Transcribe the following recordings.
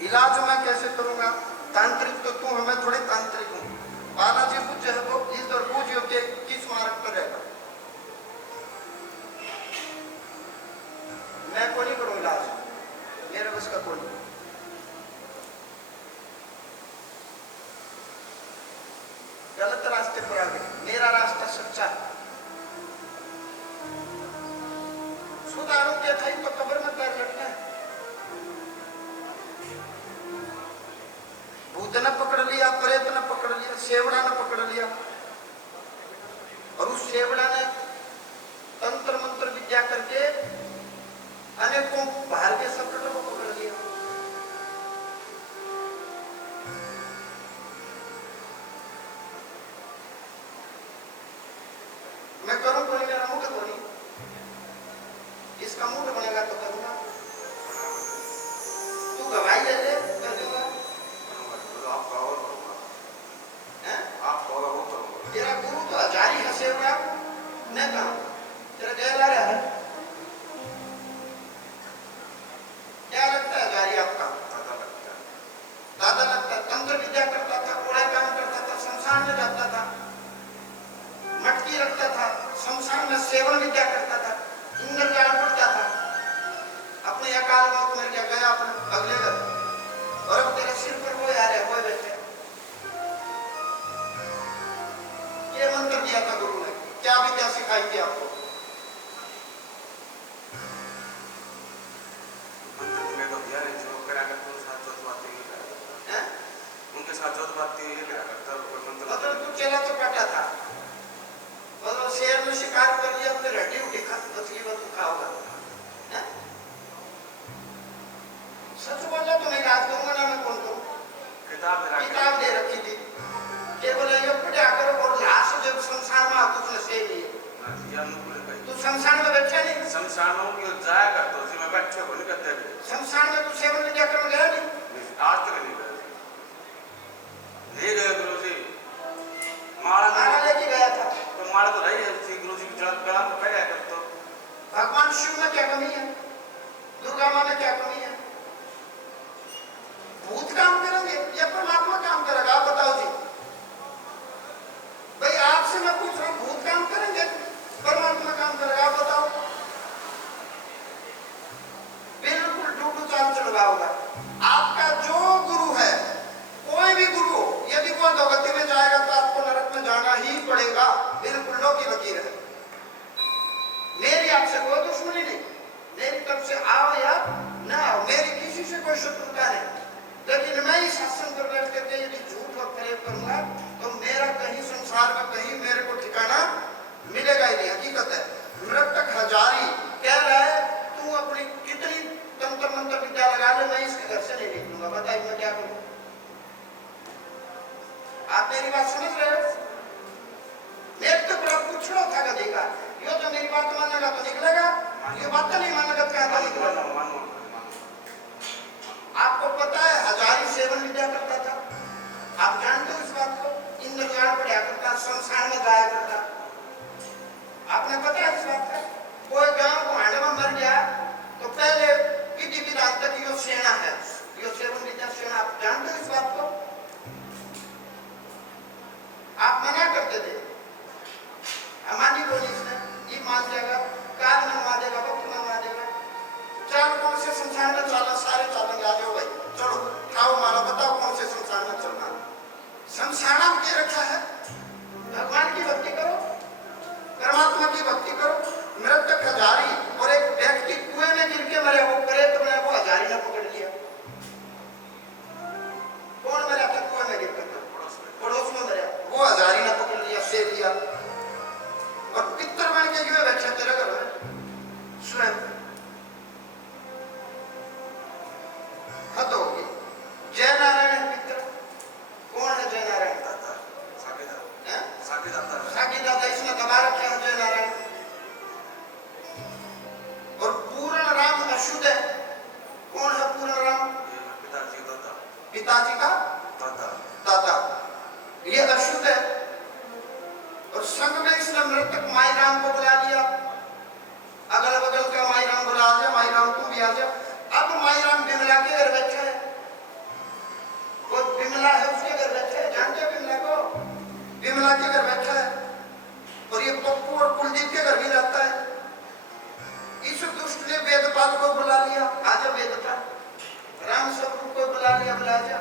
इलाज मैं कैसे करूंगा? तांत्रिक तो तू, हमें थोड़ी तांत्रिक हूँ। बालाजी पूज्य है वो, इस और पूज्य के किस मार्ग पर रहेगा? मैं को नहीं करूँ इलाज, मेरे बस का कोई। गलत रास्ते पर आ गए, मेरा रास्ता सच्चा है। सुधारू के था तो कब्र में पैर लटका है। भूत ने पकड़ लिया, प्रेत ने पकड़ लिया, सेवड़ा ने पकड़ लिया, और उस सेवड़ा ने तंत्र मंत्र विद्या करके अनेकों बाहर के संकटों को पकड़ लिया। मैं करूं कोई, मेरा मूड कोई, इसका मूड बनेगा तो करूंगा। तू गवाही दे दे, कर दूंगा। तेरा गुरु तो हजारी है सेवड़ा, मैं कहूं तेरा गैर है। क्या लगता है हजारी आपका? दादा लगता है। तंत्र विद्या करता था, कोड़ा काम करता था, शमशान में जाता था, मटकी रखता था, शमशान में सेवन विद्या करता था, इंद्रजाल पढ़ता था। अपने अकाल मौत में क्या गया अपने अगले घर, और अब तेरे सिर पर वो आ रहे वो बैठे। ये मंत्र दिया था गुरु ने, क्या विद्या सिखाई थी आपको? उनके साथ जो बात ये करता मतलब तू चेला चपाटा था, मतलब शेर में शिकार कर लिया, फिर हड्डी उठी खा, मछली में तू खाओगा। सच बोला तो मैं राज करूंगा ना, मैं कौन करूं? किताब दे रखी थी, केवल ये पढ़ा करो, और लास्ट जब शमशान में आते उसने से लिए। तू शमशान में बैठा नहीं? शमशान में जाया करता हूँ, मैं बैठे हो नहीं करते। शमशान में तू सेवन विद्या करने गया नहीं? आज तक नहीं गया। नहीं गया गुरु जी, माला लेके गया था तो माला तो रही है गुरु जी की जरूरत बना तो क्या करते हो? भगवान शिव में क्या कमी है? दुर्गा माँ में क्या कमी है? भूत काम करेंगे या परमात्मा काम करेगा? आप बताओ जी। भाई आपसे मैं पूछ रहा हूँ, भूत काम करेंगे, परमात्मा काम करेगा? आप बताओ। बिल्कुल डूडू चाल चढ़वा होगा। आपका जो गुरु है, कोई भी गुरु हो, यदि वो अधोगति में जाएगा तो आपको नरक में जाना ही पड़ेगा, बिल्कुल लो की लकीर है। मेरी आपसे कोई दुश्मनी नहीं, मेरी तरफ से आओ या ना आओ, मेरी किसी से कोई शत्रुता नहीं। लेकिन मैं इस आसन पर बैठ करके यदि झूठ और प्रेम करूंगा तो मेरा कहीं संसार में कहीं मेरे को ठिकाना मिलेगा ही नहीं। हकीकत है। मृतक हजारी कह रहा है तू अपनी कितनी तंत्र मंत्र विद्या लगा ले, मैं इसके घर से नहीं निकलूंगा। बताइए मैं क्या करूं? आप मेरी बात समझ रहे हो? मेरे तो बड़ा पूछड़ो था गधे का, यो तो मेरी बात मानेगा तो निकलेगा, ये बात तो नहीं मानेगा तो क्या निकलेगा? आपको पता है हजारी सेवन विद्या करता था, आप जानते हो इस बात को? इंद्रजाल पढ़ा करता, शमशान में जाया करता, आपने पता है इस बात का? कोई गांव भांड में मर गया तो पहले विधि विधान तक यो सेना है, यो सेवन विद्या सेना। आप जानते हो इस बात को? आप मना करते थे, हमारी बोली इसने, ये मान जाएगा, कार मनवा देगा, वक्त मनवा देगा, चलो कौन से शमशान में चला, सारे चलेंगे, आ जाओ भाई, चलो खाओ मारो, बताओ कौन से शमशान में चलना। शमशान में क्या रखा है? भगवान की भक्ति करो, परमात्मा की भक्ति करो। मृतक हजारी, और एक व्यक्ति कुएं में गिर के मरे, वो प्रेत में, वो हजारी ने पकड़ लिया। कौन मरा था कुएं में गिर कर? पड़ोस में मरा, वो हजारी ने पकड़ लिया, से लिया, और पितर बन के क्यों बैठा तेरे घर में स्वयं? हद होगी। जय नारायण पितर कौन है? जय नारायण दादा, साकी दादा इसने दबा रखे हैं जय नारायण। और पूर्ण राम अशुद्ध है। कौन है पूर्ण राम? पिताजी का दादा, ये अशुद्ध है। और संग में इसने मृतक माई राम को बुला लिया, अगल बगल का माई राम बुला, आ जा माई राम तू भी आ जा। अब माई राम बिमला के घर बैठा है, के घर बैठा है और ये पप्पू और कुलदीप के घर भी जाता है। इस दुष्ट ने वेदपाल को बुला लिया, आजा वेदपाल। राम स्वरूप को बुला लिया, बुला जा।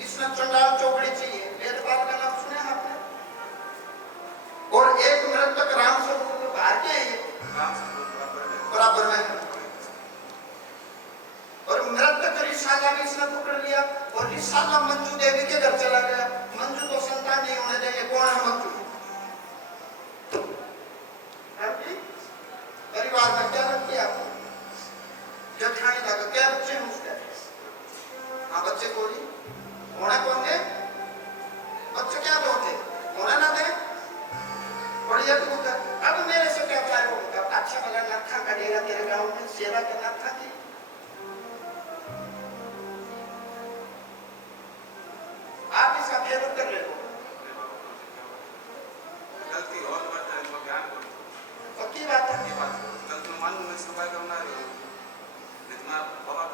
इसने चंडाल चौकड़ी चाहिए, वेदपाल का नाम सुने आपने? और एक मृतक राम स्वरूप को बाहर के है, बराबर में। और मृतक रिसाला भी इसने पकड़ लिया और रिसाला मंजू देवी के घर चला गया। मंजू को संतान नहीं होने देंगे। कौन है मंजू? परिवार में क्या रखते आपको? जेठानी लगा, क्या बच्चे हैं उसके? हाँ बच्चे कोई होना कौन दे? बच्चे क्या दो थे? होना ना दे? बढ़िया तो होता। अब मेरे से क्या चाहे होगा? अच्छा भला नखा करेगा तेरे गांव में, सेवा करना था कि आप इसका फेर कर रहे हो। गलती और बात है, तो ज्ञान को पक्की बात है। ये बात गलती मालूम है, सफाई करना है इतना बाबा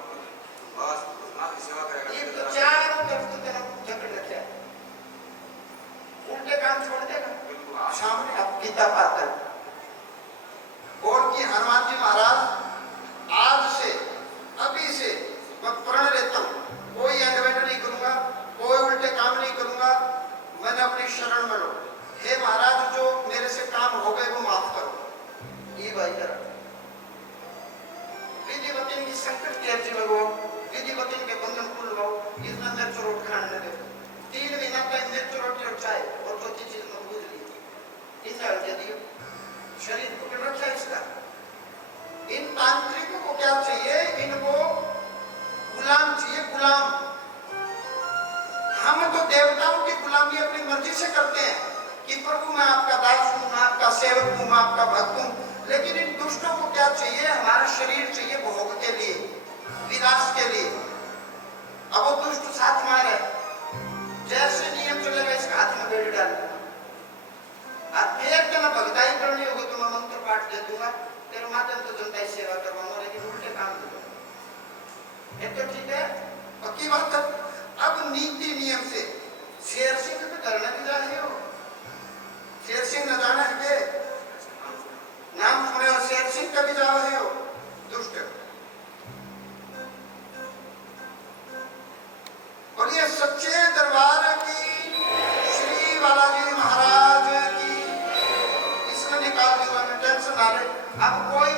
बस मां की सेवा करेगा। ये तो चारों तरफ तो तेरा झगड़ रखा है, उल्टे काम छोड़ देगा। सामने आप किताब आता है और कि हनुमान जी महाराज आज से अभी से मैं प्रण लेता हूँ, कोई एडवेंट नहीं करूंगा, कोई उल्टे काम नहीं करूंगा। मैंने अपनी शरण में लो। हे महाराज जो मेरे से काम हो गए वो माफ करो। ये भाई करा विधि वचन की संकट की अर्जी लगो, विधि वचन के बंधन खुल लो। इसमें मिर्च रोट खाने लगे, 3 महीना तक मिर्च रोटी और चाय और चौथी चीज में भूल ली। इन दियो शरीर पकड़ रखा है इसका। इन तांत्रिकों को क्या चाहिए? इनको गुलाम चाहिए, गुलाम। हम तो देवताओं की गुलामी अपनी मर्जी से करते हैं कि प्रभु मैं आपका दास हूं, मैं आपका सेवक हूं, मैं आपका भक्त हूं। लेकिन इन दुष्टों को क्या चाहिए? हमारा शरीर चाहिए भोग के लिए, विलास के लिए। अब वो दुष्ट साथ मारे, जैसे नियम चलेगा इसका हाथ में बेड़ी डाल दूंगा। मैं भगताई करनी होगी तो मैं मंत्र पाठ दे दूंगा, तेरे माध्यम से जनता की सेवा करवाऊंगा, लेकिन उल्टे काम नहीं करूंगा। ये तो ठीक है, पक्की बात है। अब नीति नियम से शेर सिंह तो करना भी जा रहे हो। शेर सिंह न जाना है के नाम सुने हो? शेर सिंह कभी जा रहे हो? दुष्ट। और ये सच्चे दरबार की श्री बालाजी महाराज की इसने निकाल दिया। टेंशन आ रही, अब कोई